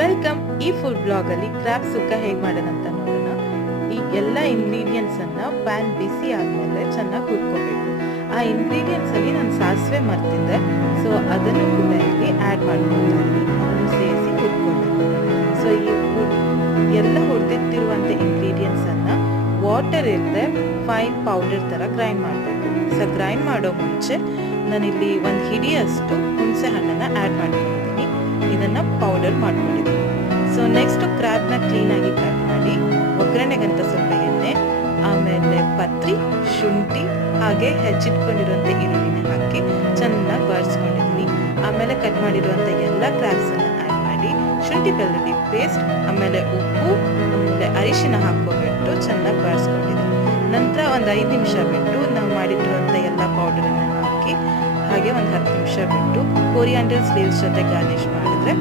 Welcome. ಈ food blog ಅಲ್ಲಿ crab ಸುಕ್ಕ ಹೇಗೆ ಮಾಡೋಣ ಅಂತ ನೋಡೋಣ. ಈ ಎಲ್ಲ ಇಂಗ್ರೀಡಿಯೆಂಟ್ಸ್ ಅನ್ನ ಪ್ಯಾನ್ ಬಿಸಿ ಆದ್ಮೇಲೆ ಚೆನ್ನಾಗಿ ಹುರ್ಕೋಬೇಕು. ಆ ಇಂಗ್ರೀಡಿಯೆಂಟ್ಸ್ ಅಲ್ಲಿ ನಾನು ಸಾಸಿವೆ ಮರ್ತಿದ್ದೆ, ಸೊ ಅದನ್ನು ಕೂಡ ಇಲ್ಲಿ ಆ್ಯಡ್ ಮಾಡ್ಕೊಳ್ತೀನಿ. ಅದನ್ನು ಸೇರಿಸಿ ಹುರ್ಕೋಬೇಕು. ಸೊ ಎಲ್ಲ ಹುರಿದಿಟ್ಟಿರುವಂಥ ಇಂಗ್ರೀಡಿಯೆಂಟ್ಸ್ ಅನ್ನ ವಾಟರ್ ಇಲ್ಲದೆ ಫೈನ್ ಪೌಡರ್ ತರ ಗ್ರೈಂಡ್ ಮಾಡಬೇಕು. ಸೊ ಗ್ರೈಂಡ್ ಮಾಡೋ ಮುಂಚೆ ನಾನಿಲ್ಲಿ ಒಂದು ಹಿಡಿಯಷ್ಟು ಹುಣಸೆ ಹಣ್ಣನ್ನು ಆ್ಯಡ್ ಮಾಡ್ಕೊಂಡಿದ್ದೀನಿ. ಇದನ್ನು ಪೌಡರ್ ಮಾಡ್ಕೊಂಡಿದ್ದೀನಿ. ಸೊ ನೆಕ್ಸ್ಟ್ ಕ್ರಾಬ್ನ ಕ್ಲೀನಾಗಿ ಕಟ್ ಮಾಡಿ ಒಗ್ಗರಣೆಗಂತ ಸ್ವಲ್ಪ ಎಣ್ಣೆ, ಆಮೇಲೆ ಪತ್ರಿ, ಶುಂಠಿ ಹಾಗೆ ಹೆಚ್ಚಿಟ್ಕೊಂಡಿರುವಂಥ ಈರುಳ್ಳಿನ ಹಾಕಿ ಚೆನ್ನಾಗಿ ಬಾಡಿಸ್ಕೊಂಡಿದ್ದೀನಿ. ಆಮೇಲೆ ಕಟ್ ಮಾಡಿರುವಂಥ ಎಲ್ಲ ಕ್ರಾಬ್ಸನ್ನು ಆ್ಯಡ್ ಮಾಡಿ ಶುಂಠಿ ಬೆಳ್ಳುಳ್ಳಿ ಪೇಸ್ಟ್, ಆಮೇಲೆ ಉಪ್ಪು, ಆಮೇಲೆ ಅರಿಶಿನ ಹಾಕ್ಕೊಬಿಟ್ಟು ಚೆನ್ನಾಗಿ ಬಾಡಿಸ್ಕೊಂಡಿದ್ದೀನಿ. ನಂತರ ಒಂದು 5 ನಿಮಿಷ ಬಿಟ್ಟು ನಾವು ಮಾಡಿಟ್ಟಿರುವಂಥ ಎಲ್ಲ ಪೌಡರನ್ನು ಹಾಕಿ ಹಾಗೆ ಒಂದು 10 ನಿಮಿಷ ಬಿಟ್ಟು ಕೊರಿಯಾಂಡರ್ ಲೀವ್ಸ್ ಜೊತೆ ಗಾರ್ನಿಷ್ ಮಾಡಿದ್ರೆ